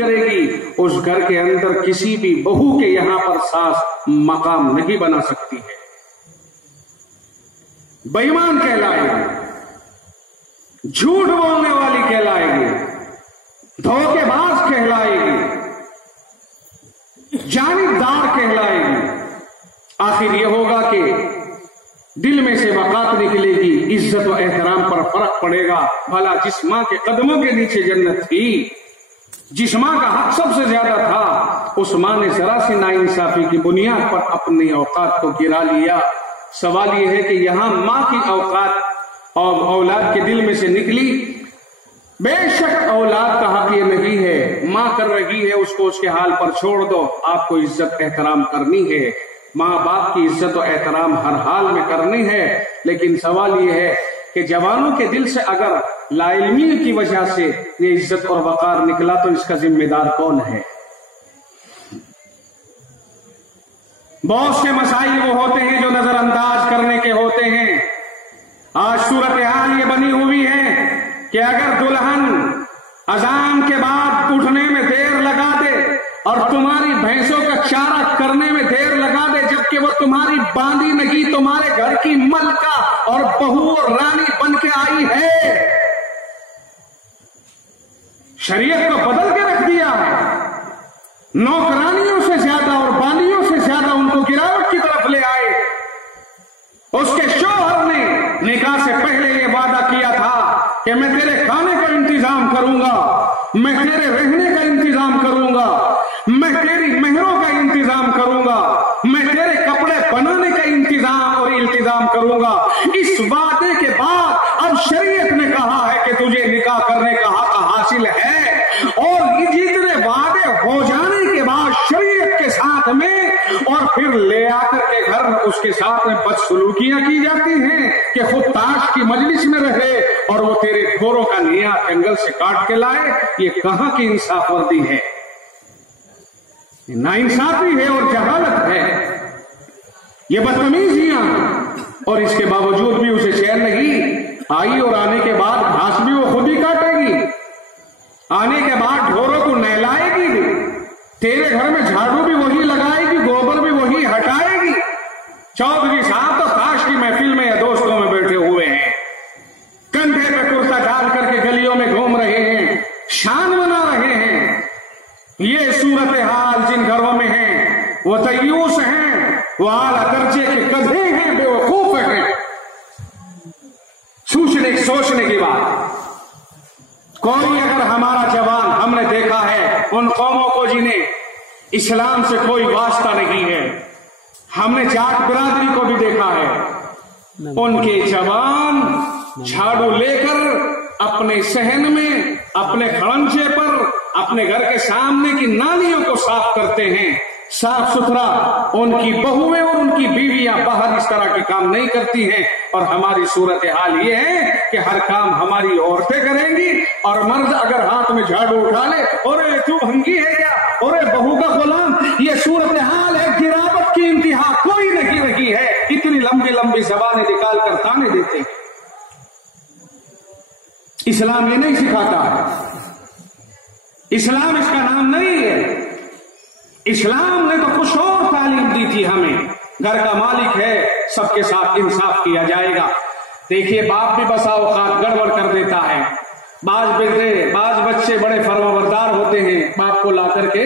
کرے گی اس گھر کے اندر کسی بھی بہو کے یہاں پر ساس مقام نہیں بنا سکتی ہے. بے ایمان کہلائے گی، جھوٹ بولنے والی کہلائے گی، دھوکے باز کہلائے گی، جانبدار کہلائے گی. آخر یہ ہوگا کہ دل میں سے وقات نکلے گی، عزت و احترام پر فرق پڑے گا. بھلا جس ماں کے قدموں کے نیچے جنت تھی، جس ماں کا حق سب سے زیادہ تھا، اس ماں نے ذرا سی ناانصافی کی بنیاد پر اپنی اوقات کو گرا لیا. سوال یہ ہے کہ یہاں ماں کی اوقات اور اولاد کے دل میں سے نکلی. بے شک اولاد کا حق یہ نہیں ہے، ماں کر رہی ہے اس کو اس کے حال پر چھوڑ دو. آپ کو عزت احترام کرنی ہے، ماں باپ کی عزت و احترام ہر حال میں کرنی ہے. لیکن سوال یہ ہے کہ جوانوں کے دل سے اگر لا علمی کی وجہ سے یہ عزت اور وقار نکلا تو اس کا ذمہ دار کون ہے؟ بہت سے مسائل وہ ہوتے ہیں جو نظر انداز کرنے کے ہوتے ہیں. آج صورتحال یہ بنی ہوئی ہے کہ اگر دلہن اذان کے بعد اٹھنے میں دیر لگا دے اور تمہاری بھینسوں کا چارہ کرنے میں دیر لگا دے، جبکہ وہ تمہاری باندھی نہیں، تمہارے گھر کی ملکہ اور بہو اور رانی بن کے آئی ہے. شریعت کو بدل کے رکھ دیا ہے. نوکرانیوں سے زیادہ اور باندیوں سے زیادہ ان کو گراوٹ کی طرف لے آئے. اس کے شوہر نے نکاح سے پہلے یہ وعدہ کیا تھا کہ میں تیرے کھانے کا انتظام کروں گا، میں تیرے رہنے کا انتظام کروں گا، میں تیری مہروں کا انتظام کروں گا، میں تیرے کپڑے بنانے کا انتظام اور التزام کروں گا. اس وعدے کے بعد اب شریعت نے کہا ہے کہ تجھے نکاح کرنے کا حق حاصل ہے. اور جتنے وعدے ہو جانے کے بعد شریعت کے ساتھ میں اور پھر لے آ کر کے گھر اس کے ساتھ میں بدسلوکیاں کی جاتی ہیں کہ خود تاش کی مجلس میں رہے اور وہ تیرے گھوڑوں کا نیا جنگل سے کاٹ کے لائے. یہ کہاں کی انصاف ورزی ہے؟ ناانصافی ہے اور جہالت ہے، یہ بدتمیزیاں. اور اس کے باوجود بھی اسے چین نہیں آئی اور آنے کے بعد گھاس بھی وہ خود ہی کاٹے گی، آنے کے بعد ڈھوروں کو نہلائے گی، تیرے گھر میں جھاڑو بھی وہی لگائے گی، گوبر بھی وہی ہٹائے گی. چودھری صاحب تو تاش کی محفل میں یا دوستوں میں بیٹھے ہوئے ہیں، کندھے پہ کرتا ڈال کر کے گلیوں میں گھوم رہے ہیں، شان منا رہے ہیں. یہ صورتحال جن گھروں میں ہیں وہ دیوس ہیں، وہ اعلیٰ درجے کے گدھے ہیں، بے وقوف ہیں. سوچنے کی بات. کوئی اگر ہمارا جوان، ہم نے دیکھا ہے ان قوموں کو جنہیں اسلام سے کوئی واسطہ نہیں ہے، ہم نے جاٹ برادری کو بھی دیکھا ہے، ان کے جوان جھاڑو لے کر اپنے صحن میں، اپنے خڑنچے پر، اپنے گھر کے سامنے کی نالیوں کو صاف کرتے ہیں، صاف ستھرا. ان کی بہویں اور ان کی بیویاں باہر اس طرح کے کام نہیں کرتی ہیں. اور ہماری صورتحال یہ ہے کہ ہر کام ہماری عورتیں کریں گی اور مرد اگر ہاتھ میں جھاڑو اٹھا لے، اور تو بھنگی ہے کیا، اور بہو کا غلام. یہ صورتحال ہے، گراوٹ کی انتہا کوئی نہیں رہی ہے. اتنی لمبی لمبی زبانیں نکال کر تانے دیتے ہیں. اسلام یہ نہیں سکھاتا ہے، اسلام اس کا نام نہیں ہے. اسلام نے تو کچھ اور تعلیم دی تھی ہمیں. گھر کا مالک ہے، سب کے ساتھ انصاف کیا جائے گا. دیکھیے باپ بھی بسا اوقات گڑبڑ کر دیتا ہے. بعض بچے بڑے فرمانبردار ہوتے ہیں، باپ کو لا کر کے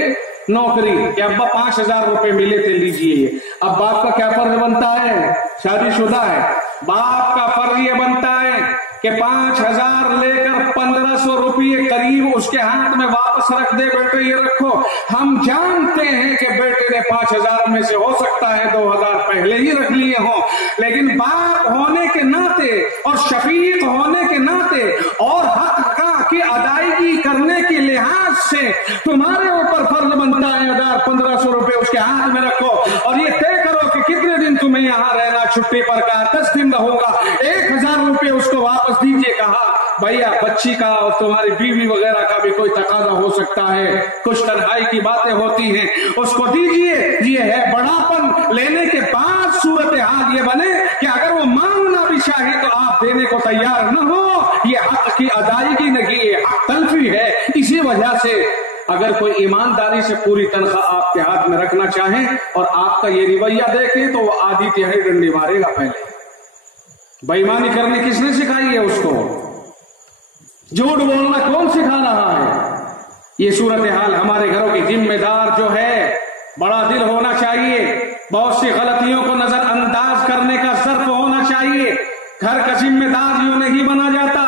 نوکری کہ ابا 5,000 روپے ملے تھے لیجئے. اب باپ کا کیا فرض بنتا ہے؟ شادی شدہ ہے، باپ کا فرض یہ بنتا ہے کہ 5,000 لے کر 1,500 روپئے قریب اس کے ہاتھ میں واپس رکھ دے. بیٹے یہ رکھو. ہم جانتے ہیں کہ بیٹے نے 5,000 میں سے ہو سکتا ہے 2,000 پہلے ہی رکھ لیے ہوں، لیکن باپ ہونے کے ناطے اور شفیق ہونے کے ناطے اور حق کی ادائیگی کرنے کے لحاظ سے تمہارے اوپر فرض بنتا ہے 1,500 روپے اس کے ہاتھ میں رکھو اور یہ طے کرو کہ کتنے دن تمہیں یہاں رہنا. چھٹی پر کہا 10 دن رہوں گا، 1,000 روپے اس کو واپس دیجیے. کہا بھیا بچی کا اور تمہاری بیوی وغیرہ کا بھی کوئی تقاضا ہو سکتا ہے، کچھ تنہائی کی باتیں ہوتی ہیں، اس کو دیجیے. یہ ہے بڑاپن. لینے کے بعد صورتحال یہ بنے کہ اگر وہ مانگنا بھی چاہے تو آپ دینے کو تیار نہ ہو. یہ حق کی ادائیگی نہیں ہے، حق تلفی ہے. اسی وجہ سے اگر کوئی ایمانداری سے پوری تنخواہ آپ کے ہاتھ میں رکھنا چاہے اور آپ کا یہ رویہ دیکھے تو وہ آدھی تہائی ڈنڈی مارے گا پہلے. بے ایمانی کرنے کس نے سکھائی ہے اس کو؟ جھوٹ بولنا کون سکھا رہا ہے؟ یہ صورتحال ہمارے گھروں کی ذمہ دار جو ہے بڑا دل ہونا چاہیے، بہت سی غلطیوں کو نظر انداز کرنے کا ظرف ہونا چاہیے. گھر کا ذمہ دار یوں نہیں بنا جاتا،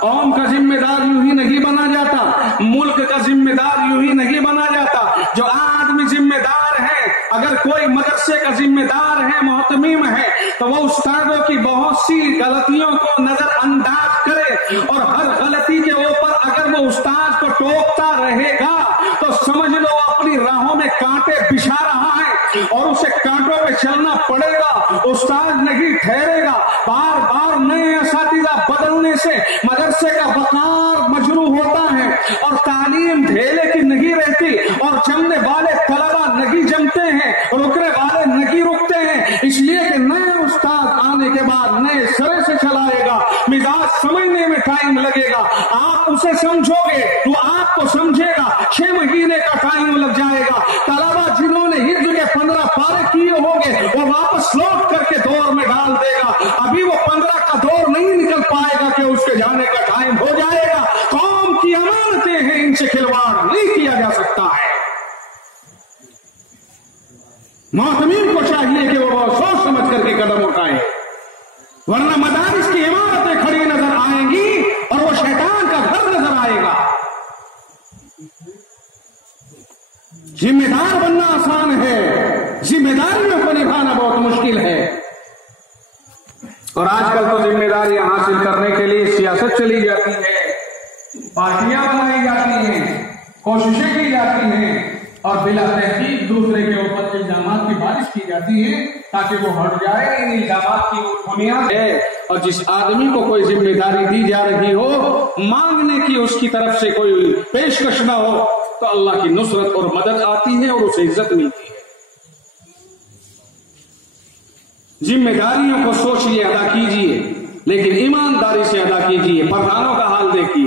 قوم کا ذمہ دار یوں ہی نہیں بنا جاتا، ملک کا ذمہ دار یوں ہی نہیں بنا جاتا. جو آدمی ذمہ دار ہے، اگر کوئی مدرسے کا ذمہ دار ہے، محتمم ہے، تو وہ استادوں کی بہت سی غلطیوں کو نظر انداز کرے اور ہر غلطی کے اوپر اگر وہ استاد کو ٹوکتا رہے گا تو سمجھ لو اپنی راہوں میں کانٹے بچھا رہا ہے اور اسے کانٹوں پہ چلنا پڑے گا. استاد نہیں ٹھہرے گا. بار بار نئے اساتذہ بدلنے سے مدرسے کا وقار مجروح ہوتا ہے اور تعلیم ڈھیلے کی نہیں رہتی اور جمنے والے طلبہ نہیں جمتے ہیں، رکنے والے نہیں رکتے ہیں. اس لیے کہ نئے استاد آنے کے بعد نئے سرے سے چلائے گا، مزاج سمجھنے میں ٹائم لگے گا. آپ اسے سمجھو گے تو آپ کو سمجھے گا، 6 مہینے کا ٹائم لگ جائے گا. طلبہ جنہوں نے حفظ کے 15 پارے کیے ہوں گے وہ واپس لوٹ کر کے دور میں ڈال دے گا. ابھی وہ 15 کا دور نہیں نکل پائے گا کہ اس کے جانے کا ٹائم ہو جائے گا. قوم کی امانتیں ہیں، ان سے کھلواڑ نہیں کیا جا سکتا ہے. محتمین کو چاہیے کہ وہ بہت سوچ سمجھ کر کے قدم اٹھائیں، ورنہ مدارس کی عمارتیں کھڑی نظر آئیں گی اور وہ شیطان کا گھر نظر آئے گا. ذمہ دار بننا آسان ہے، ذمہ داریوں کو نبھانا بہت مشکل ہے. اور آج کل تو ذمہ داریاں حاصل کرنے کے لیے سیاست چلی جاتی ہے، پارٹیاں بنائی جاتی ہیں، کوششیں کی جاتی ہیں اور بلا تحقیق دوسرے کے اوپر الزامات کی بارش کی جاتی ہے تاکہ وہ ہٹ جائے. ان الزامات کی بنیاد ہے اور جس آدمی کو کوئی ذمہ داری دی جا رہی ہو، مانگنے کی اس کی طرف سے کوئی پیشکش نہ ہو تو اللہ کی نصرت اور مدد آتی ہے اور اسے عزت ملتی ہے. ذمہ داریوں کو سوچیے، ادا کیجیے، لیکن ایمانداری سے ادا کیجیے. پردھانوں کا حال دیکھیے.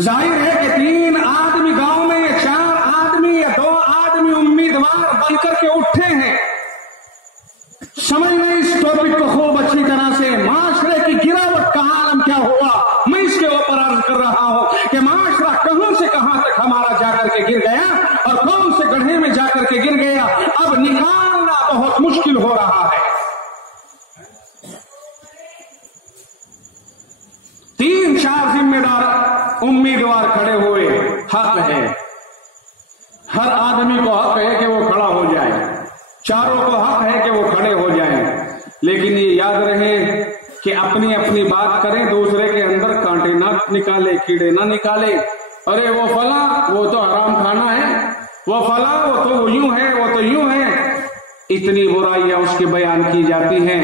ظاہر ہے کہ 3 آدمی گاؤں میں یا 4 آدمی یا 2 آدمی امیدوار بن کر کے اٹھے ہیں. سمجھ لیں اس ٹاپک کو خوب اچھی طرح سے. معاشرے کی گراوٹ کا عالم کیا ہوا، میں اس کے اوپر عرض کر رہا ہوں کہ معاشرہ کہاں سے کہاں تک ہمارا جا کر کے گر گیا اور کون سے گڑھے میں جا کر کے گر گیا. اب نکالنا بہت مشکل ہو رہا ہے. 3-4 ذمہ دار امیدوار کھڑے ہوئے. حق ہے، ہر آدمی کو حق ہے کہ وہ کھڑا ہو جائے، چاروں کو حق ہے کہ وہ کھڑے ہو جائیں، لیکن یہ یاد رہے کہ اپنی اپنی بات کریں، دوسرے کے اندر کانٹے نہ نکالے، کیڑے نہ نکالے. ارے وہ فلاں وہ تو حرام کھانا ہے، وہ فلاں وہ تو یوں ہے، وہ تو یوں ہے. اتنی برائیاں اس کے بیان کی جاتی ہیں.